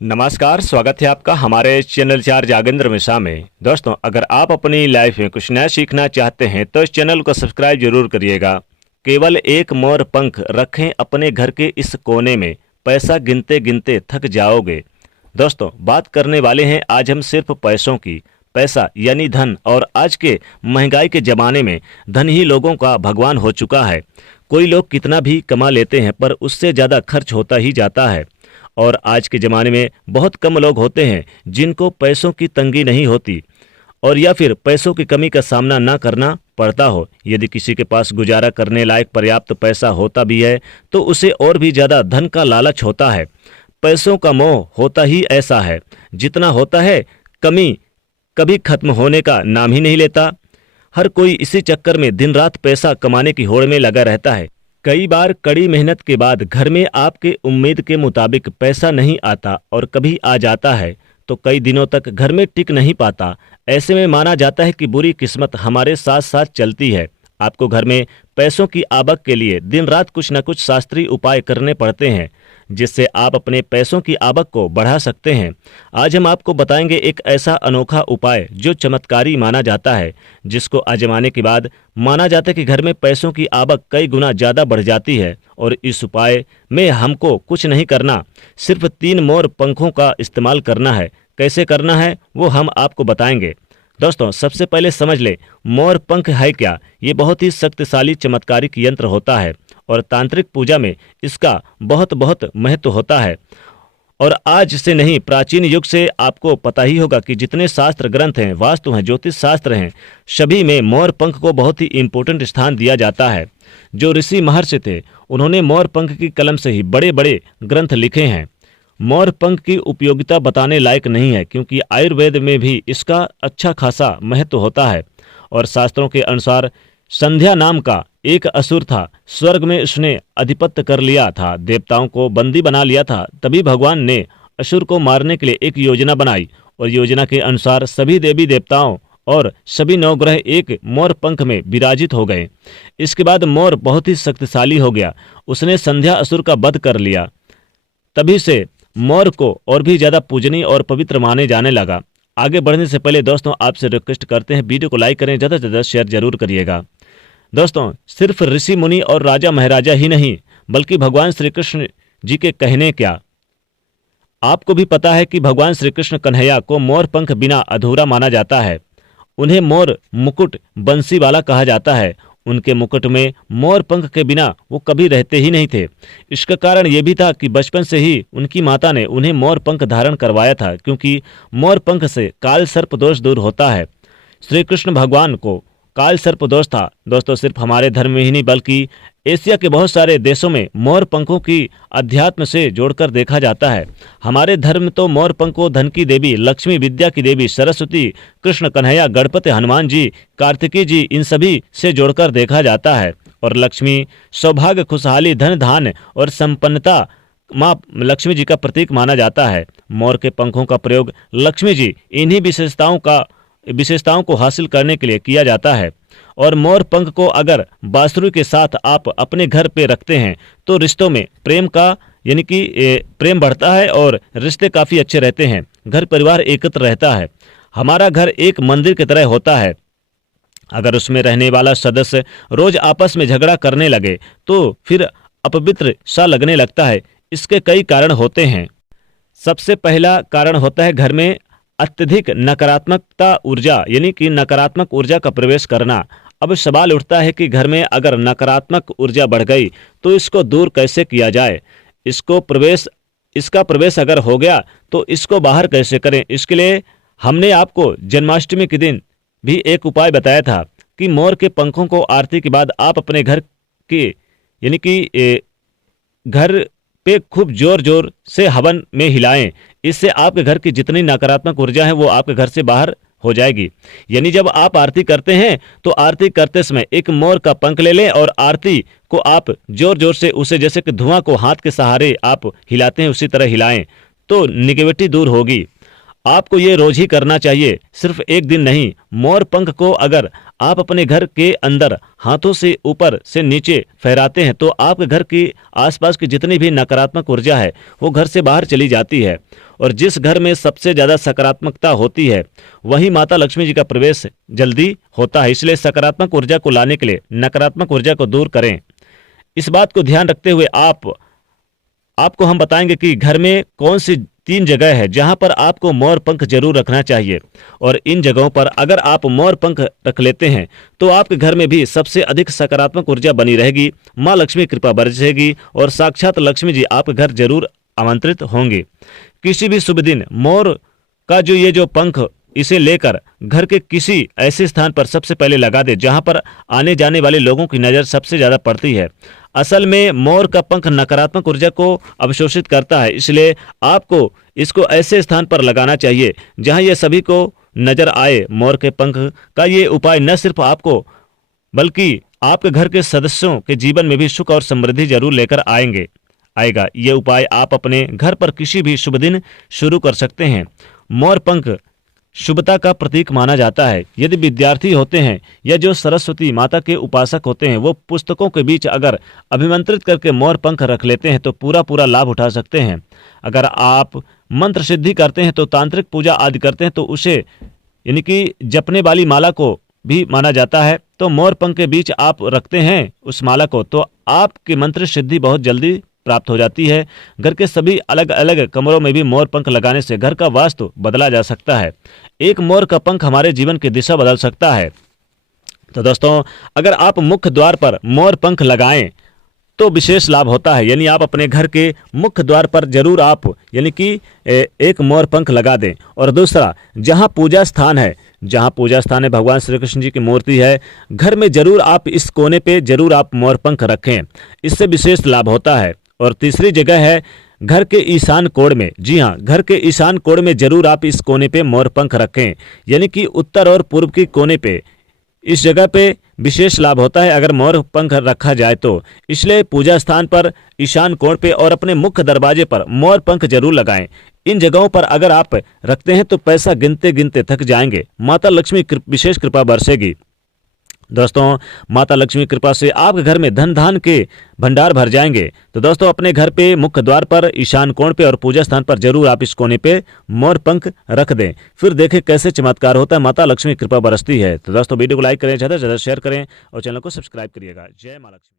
नमस्कार, स्वागत है आपका हमारे चैनल चार जागेंद्र मिश्रा में। दोस्तों, अगर आप अपनी लाइफ में कुछ नया सीखना चाहते हैं तो इस चैनल को सब्सक्राइब जरूर करिएगा। केवल एक मोर पंख रखें अपने घर के इस कोने में, पैसा गिनते गिनते थक जाओगे। दोस्तों, बात करने वाले हैं आज हम सिर्फ पैसों की। पैसा यानी धन, और आज के महंगाई के ज़माने में धन ही लोगों का भगवान हो चुका है। कोई लोग कितना भी कमा लेते हैं पर उससे ज़्यादा खर्च होता ही जाता है। और आज के ज़माने में बहुत कम लोग होते हैं जिनको पैसों की तंगी नहीं होती, और या फिर पैसों की कमी का सामना ना करना पड़ता हो। यदि किसी के पास गुजारा करने लायक पर्याप्त पैसा होता भी है तो उसे और भी ज़्यादा धन का लालच होता है। पैसों का मोह होता ही ऐसा है, जितना होता है कमी कभी खत्म होने का नाम ही नहीं लेता। हर कोई इसी चक्कर में दिन रात पैसा कमाने की होड़ में लगा रहता है। कई बार कड़ी मेहनत के बाद घर में आपके उम्मीद के मुताबिक पैसा नहीं आता, और कभी आ जाता है तो कई दिनों तक घर में टिक नहीं पाता। ऐसे में माना जाता है कि बुरी किस्मत हमारे साथ साथ चलती है। आपको घर में पैसों की आवक के लिए दिन रात कुछ न कुछ शास्त्रीय उपाय करने पड़ते हैं, जिससे आप अपने पैसों की आवक को बढ़ा सकते हैं। आज हम आपको बताएंगे एक ऐसा अनोखा उपाय जो चमत्कारी माना जाता है, जिसको आजमाने के बाद माना जाता है कि घर में पैसों की आवक कई गुना ज़्यादा बढ़ जाती है। और इस उपाय में हमको कुछ नहीं करना, सिर्फ 3 मोर पंखों का इस्तेमाल करना है। कैसे करना है वो हम आपको बताएंगे। दोस्तों, सबसे पहले समझ ले मोर पंख है क्या। ये बहुत ही शक्तिशाली चमत्कारिक यंत्र होता है और तांत्रिक पूजा में इसका बहुत बहुत महत्व होता है। और आज से नहीं, प्राचीन युग से आपको पता ही होगा कि जितने शास्त्र ग्रंथ हैं, वास्तु हैं, ज्योतिष शास्त्र हैं, सभी में मोर पंख को बहुत ही इम्पोर्टेंट स्थान दिया जाता है। जो ऋषि महर्षि थे उन्होंने मोर पंख की कलम से ही बड़े बड़े ग्रंथ लिखे हैं। मोर पंख की उपयोगिता बताने लायक नहीं है, क्योंकि आयुर्वेद में भी इसका अच्छा खासा महत्व होता है। और शास्त्रों के अनुसार संध्या नाम का एक असुर था। स्वर्ग में उसने आधिपत्य कर लिया था, देवताओं को बंदी बना लिया था। तभी भगवान ने असुर को मारने के लिए एक योजना बनाई, और योजना के अनुसार सभी देवी देवताओं और सभी नवग्रह एक मोर पंख में विराजित हो गए। इसके बाद मोर बहुत ही शक्तिशाली हो गया। उसने संध्या असुर का वध कर लिया। तभी से मोर को और भी ज़्यादा पूजनीय और पवित्र माने जाने लगा। आगे बढ़ने से पहले दोस्तों, आपसे रिक्वेस्ट करते हैं वीडियो को लाइक करें, ज़्यादा से ज़्यादा शेयर जरूर करिएगा। दोस्तों, सिर्फ ऋषि मुनि और राजा महाराजा ही नहीं, बल्कि भगवान श्री कृष्ण जी के कहने क्या, आपको भी पता है कि भगवान श्री कृष्ण कन्हैया को मोर पंख बिना अधूरा माना जाता है। उन्हें मोर मुकुट बंसी वाला कहा जाता है। उनके मुकुट में मोर पंख के बिना वो कभी रहते ही नहीं थे। इसका कारण ये भी था कि बचपन से ही उनकी माता ने उन्हें मोर पंख धारण करवाया था, क्योंकि मोर पंख से काल सर्प दोष दूर होता है। श्री कृष्ण भगवान को काल सर्प दोष था। दोस्तों, सिर्फ हमारे धर्म में ही नहीं बल्कि एशिया के बहुत सारे देशों में मोर पंखों की अध्यात्म से जोड़कर देखा जाता है। हमारे धर्म तो मोर पंख को धन की देवी, लक्ष्मी, विद्या की देवी, सरस्वती, कृष्ण, कन्हैया, गणपति, हनुमान जी, कार्तिकी जी, इन सभी से जोड़कर देखा जाता है। और लक्ष्मी सौभाग्य, खुशहाली, धन धान्य और संपन्नता माँ लक्ष्मी जी का प्रतीक माना जाता है। मोर के पंखों का प्रयोग लक्ष्मी जी इन्हीं विशेषताओं को हासिल करने के लिए किया जाता है। और मोर पंख को अगर बांसुरी के साथ आप अपने घर पे रखते हैं तो रिश्तों में प्रेम का यानी कि प्रेम बढ़ता है और रिश्ते काफ़ी अच्छे रहते हैं। घर परिवार एकत्र रहता है। हमारा घर एक मंदिर की तरह होता है। अगर उसमें रहने वाला सदस्य रोज आपस में झगड़ा करने लगे तो फिर अपवित्र सा लगने लगता है। इसके कई कारण होते हैं। सबसे पहला कारण होता है घर में अत्यधिक नकारात्मकता ऊर्जा, यानी कि नकारात्मक ऊर्जा का प्रवेश करना। अब सवाल उठता है कि घर में अगर नकारात्मक ऊर्जा बढ़ गई तो इसको दूर कैसे किया जाए। इसका प्रवेश अगर हो गया तो इसको बाहर कैसे करें। इसके लिए हमने आपको जन्माष्टमी के दिन भी एक उपाय बताया था कि मोर के पंखों को आरती के बाद आप अपने घर के यानी कि घर पे खूब जोर जोर से हवन में हिलाएं। इससे आपके घर की जितनी नकारात्मक ऊर्जा है वो आपके घर से बाहर हो जाएगी। यानी जब आप आरती करते हैं तो आरती करते समय एक मोर का पंख ले लें और आरती को आप जोर जोर से उसे, जैसे कि धुआं को हाथ के सहारे आप हिलाते हैं, उसी तरह हिलाएं तो निगेटिविटी दूर होगी। आपको ये रोज ही करना चाहिए, सिर्फ एक दिन नहीं। मोर पंख को अगर आप अपने घर के अंदर हाथों से ऊपर से नीचे फहराते हैं तो आपके घर की आसपास की जितनी भी नकारात्मक ऊर्जा है वो घर से बाहर चली जाती है। और जिस घर में सबसे ज़्यादा सकारात्मकता होती है वहीं माता लक्ष्मी जी का प्रवेश जल्दी होता है। इसलिए सकारात्मक ऊर्जा को लाने के लिए नकारात्मक ऊर्जा को दूर करें। इस बात को ध्यान रखते हुए आपको हम बताएंगे कि घर में कौन सी 3 जगह है जहां पर आपको मोर पंख जरूर रखना चाहिए, और इन जगहों पर अगर आप मोर पंख रख लेते हैं तो आपके घर में भी सबसे अधिक सकारात्मक ऊर्जा बनी रहेगी, मां लक्ष्मी कृपा बरसेगी और साक्षात लक्ष्मी जी आपके घर जरूर आमंत्रित होंगे। किसी भी शुभ दिन मोर का ये जो पंख, इसे लेकर घर के किसी ऐसे स्थान पर सबसे पहले लगा दे जहां पर आने जाने वाले लोगों की नज़र सबसे ज़्यादा पड़ती है। असल में मोर का पंख नकारात्मक ऊर्जा को अवशोषित करता है, इसलिए आपको इसको ऐसे स्थान पर लगाना चाहिए जहां ये सभी को नजर आए। मोर के पंख का ये उपाय न सिर्फ आपको बल्कि आपके घर के सदस्यों के जीवन में भी सुख और समृद्धि जरूर लेकर आएगा। ये उपाय आप अपने घर पर किसी भी शुभ दिन शुरू कर सकते हैं। मोर पंख शुभता का प्रतीक माना जाता है। यदि विद्यार्थी होते हैं या जो सरस्वती माता के उपासक होते हैं, वो पुस्तकों के बीच अगर अभिमंत्रित करके मोर पंख रख लेते हैं तो पूरा लाभ उठा सकते हैं। अगर आप मंत्र सिद्धि करते हैं तो तांत्रिक पूजा आदि करते हैं तो उसे यानी कि जपने वाली माला को भी माना जाता है। तो मोर पंख के बीच आप रखते हैं उस माला को तो आपकी मंत्र सिद्धि बहुत जल्दी प्राप्त हो जाती है। घर के सभी अलग अलग कमरों में भी मोर पंख लगाने से घर का वास्तु बदला जा सकता है। एक मोर का पंख हमारे जीवन की दिशा बदल सकता है। तो दोस्तों, अगर आप मुख्य द्वार पर मोर पंख लगाएं तो विशेष लाभ होता है। यानी आप अपने घर के मुख्य द्वार पर जरूर आप यानी कि एक मोर पंख लगा दें। और दूसरा, जहां पूजा स्थान है भगवान श्री कृष्ण जी की मूर्ति है, घर में जरूर आप इस कोने पे जरूर आप मोर पंख रखें, इससे विशेष लाभ होता है। और तीसरी जगह है घर के ईशान कोण में। जी हाँ, घर के ईशान कोण में जरूर आप इस कोने पे मोर पंख रखें, यानी कि उत्तर और पूर्व की कोने पे। इस जगह पे विशेष लाभ होता है अगर मोर पंख रखा जाए तो। इसलिए पूजा स्थान पर, ईशान कोण पे और अपने मुख्य दरवाजे पर मोर पंख जरूर लगाएं। इन जगहों पर अगर आप रखते हैं तो पैसा गिनते गिनते थक जाएंगे, माता लक्ष्मी विशेष कृपा बरसेगी। दोस्तों, माता लक्ष्मी कृपा से आपके घर में धन धान के भंडार भर जाएंगे। तो दोस्तों, अपने घर पे मुख्य द्वार पर, ईशान कोण पे और पूजा स्थान पर जरूर आप इस कोने पे मोर पंख रख दें, फिर देखें कैसे चमत्कार होता है, माता लक्ष्मी कृपा बरसती है। तो दोस्तों, वीडियो को लाइक करें, ज़्यादा से ज़्यादा शेयर करें और चैनल को सब्सक्राइब करिएगा। जय मां लक्ष्मी।